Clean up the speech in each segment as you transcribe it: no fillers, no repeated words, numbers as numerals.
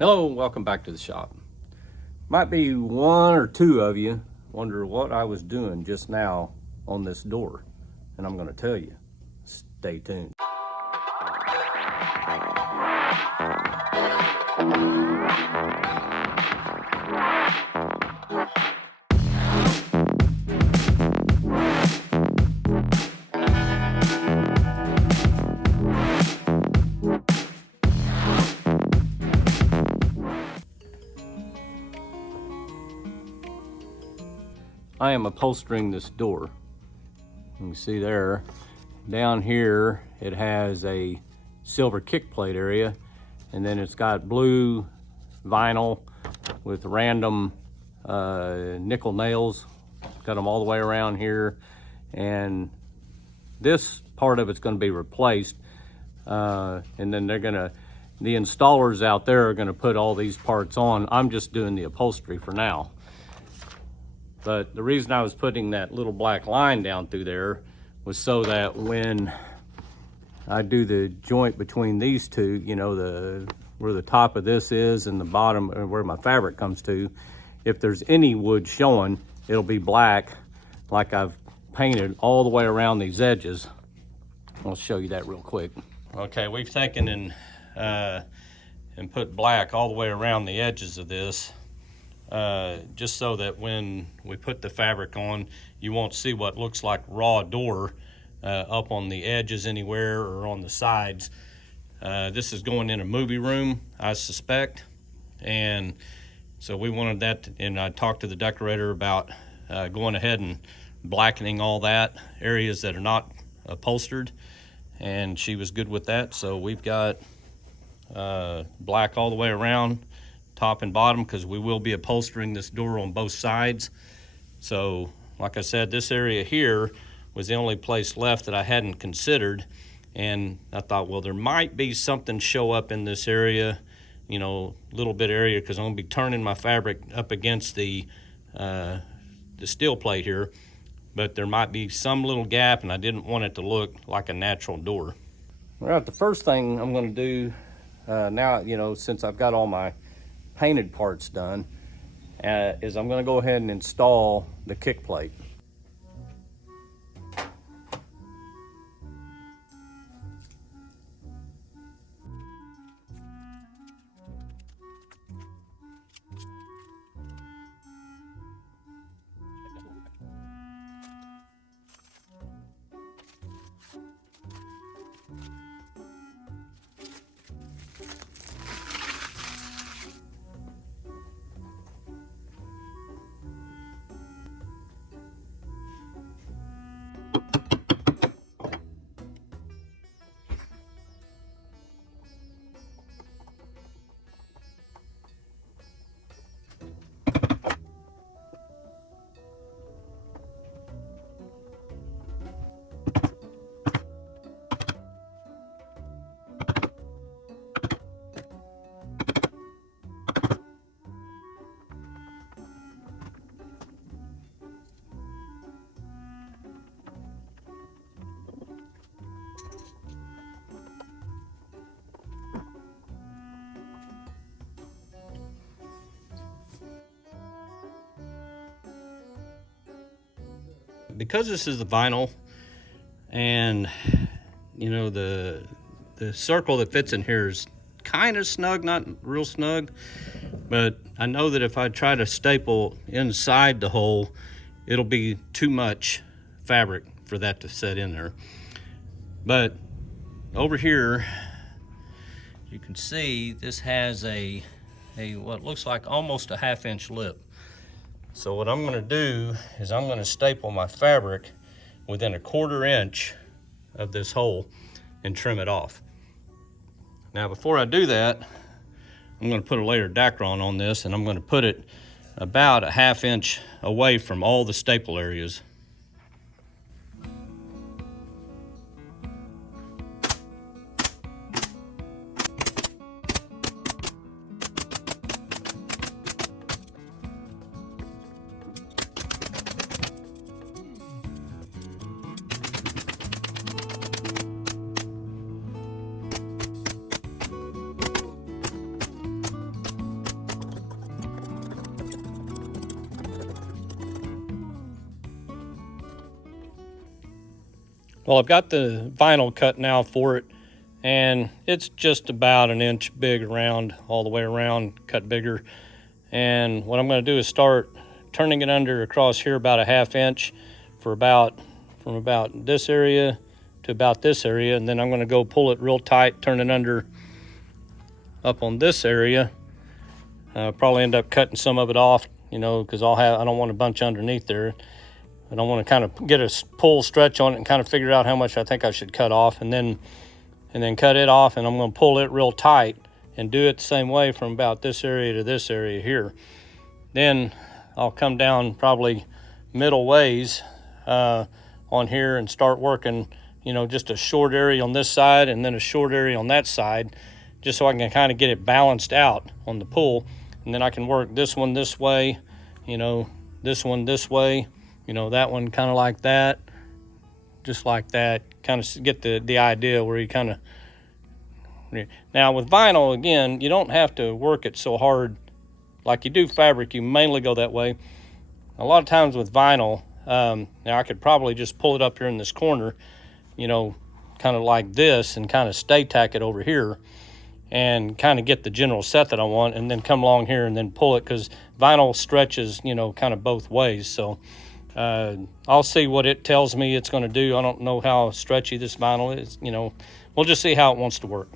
Hello and welcome back to the shop. Might be one or two of you wonder what I was doing just now on this door, and I'm going to tell you. Stay tuned. I am upholstering this door. You can see there, down here, it has a silver kick plate area, and then it's got blue vinyl with random nickel nails. Got them all the way around here, and this part of it's going to be replaced, and then the installers out there are going to put all these parts on. I'm just doing the upholstery for now. But the reason I was putting that little black line down through there was so that when I do the joint between these two, you know, where the top of this is and the bottom where my fabric comes to, if there's any wood showing, it'll be black like I've painted all the way around these edges. I'll show you that real quick. Okay, we've taken and put black all the way around the edges of this. Just so that when we put the fabric on, you won't see what looks like raw door up on the edges anywhere or on the sides. This is going in a movie room, I suspect, and so we wanted that, and I talked to the decorator about going ahead and blackening all that, areas that are not upholstered, and she was good with that. So we've got black all the way around, top and bottom, because we will be upholstering this door on both sides. So like I said, this area here was the only place left that I hadn't considered, and I thought, well, there might be something show up in this area, you know, little bit area, because I'm going to be turning my fabric up against the steel plate here, but there might be some little gap, and I didn't want it to look like a natural door. All right, the first thing I'm going to do now, you know, since I've got all my painted parts done, is I'm going to go ahead and install the kick plate. Because this is the vinyl, and you know, the circle that fits in here is kind of snug, not real snug, but I know that if I try to staple inside the hole, it'll be too much fabric for that to set in there. But over here, you can see this has a what looks like almost a 1/2 inch lip. So what I'm going to do is I'm going to staple my fabric within a 1/4 inch of this hole and trim it off. Now before I do that, I'm going to put a layer of Dacron on this, and I'm going to put it about a 1/2 inch away from all the staple areas. Well, I've got the vinyl cut now for it, and it's just about an inch big around, all the way around, cut bigger. And what I'm going to do is start turning it under across here about a ½ inch from about this area to about this area, and then I'm going to go pull it real tight, turn it under up on this area. Probably end up cutting some of it off, because I don't want a bunch underneath there. I don't want to kind of get a pull stretch on it and kind of figure out how much I think I should cut off, and then cut it off, and I'm going to pull it real tight and do it the same way from about this area to this area here. Then I'll come down probably middle ways on here and start working, just a short area on this side and then a short area on that side, just so I can kind of get it balanced out on the pull. And then I can work this one this way, this one this way, that one kind of like that, just like that, kind of get the idea where you kind of. Now with vinyl, again, you don't have to work it so hard like you do fabric. You mainly go that way. A lot of times with vinyl, now I could probably just pull it up here in this corner, kind of like this, and kind of stay tack it over here and kind of get the general set that I want, and then come along here and then pull it, because vinyl stretches, kind of both ways. So I'll see what it tells me it's going to do. I don't know how stretchy this vinyl is. We'll just see how it wants to work.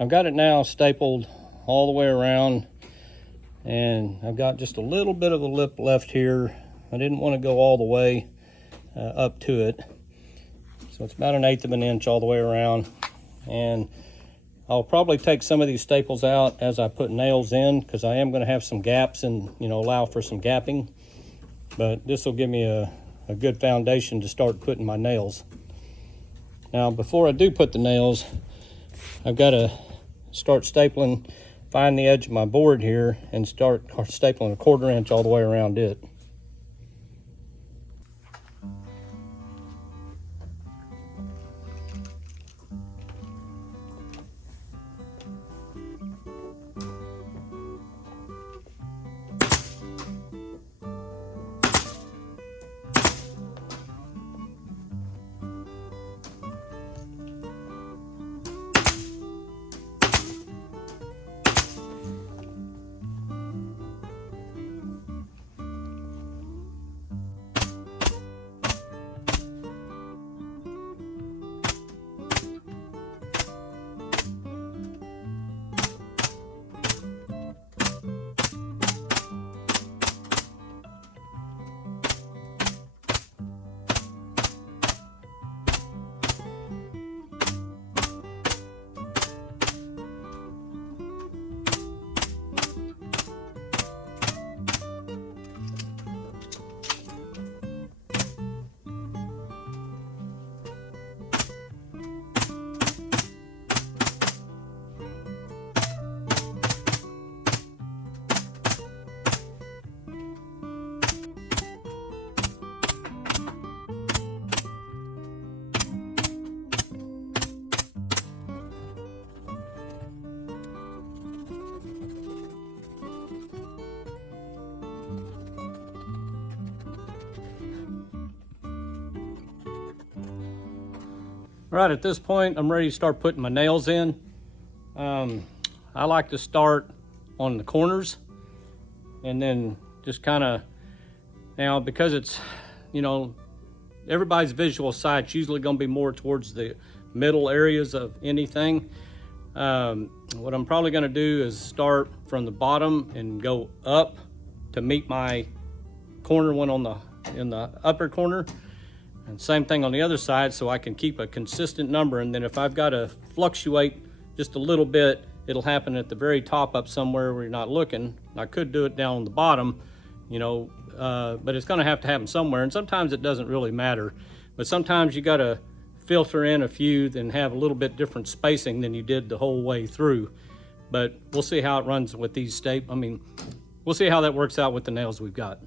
I've got it now stapled all the way around, and I've got just a little bit of a lip left here. I didn't want to go all the way up to it, So it's about 1/8 of an inch all the way around. And I'll probably take some of these staples out as I put nails in, because I am going to have some gaps and, you know, allow for some gapping. But this will give me a good foundation to start putting my nails. Now, before I do put the nails, I've got to start stapling, find the edge of my board here, and start stapling 1/4 inch all the way around it. Right at this point, I'm ready to start putting my nails in. I like to start on the corners and then just kind of, now because it's, you know, everybody's visual sight's usually going to be more towards the middle areas of anything. What I'm probably going to do is start from the bottom and go up to meet my corner one in the upper corner. And same thing on the other side, so I can keep a consistent number. And then if I've got to fluctuate just a little bit, it'll happen at the very top up somewhere where you're not looking. I could do it down on the bottom, you know, but it's going to happen somewhere. And sometimes it doesn't really matter. But sometimes you got to filter in a few, then have a little bit different spacing than you did the whole way through. But we'll see how it runs with these we'll see how that works out with the nails we've got.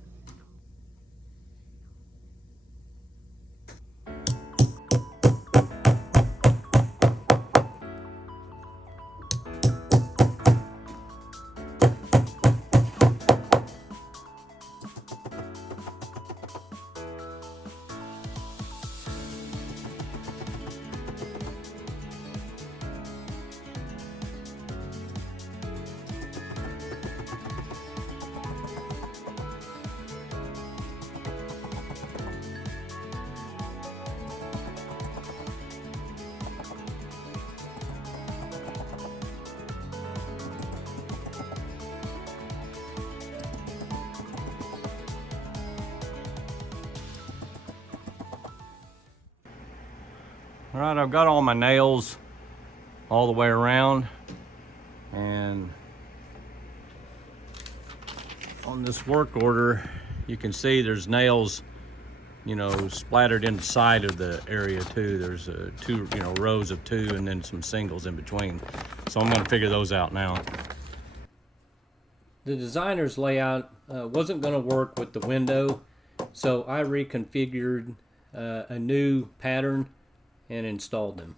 All right, I've got all my nails all the way around, and on this work order, you can see there's nails, you know, splattered inside of the area too. There's two, you know, rows of 2 and then some singles in between. So I'm gonna figure those out now. The designer's layout wasn't gonna work with the window, so I reconfigured a new pattern and installed them.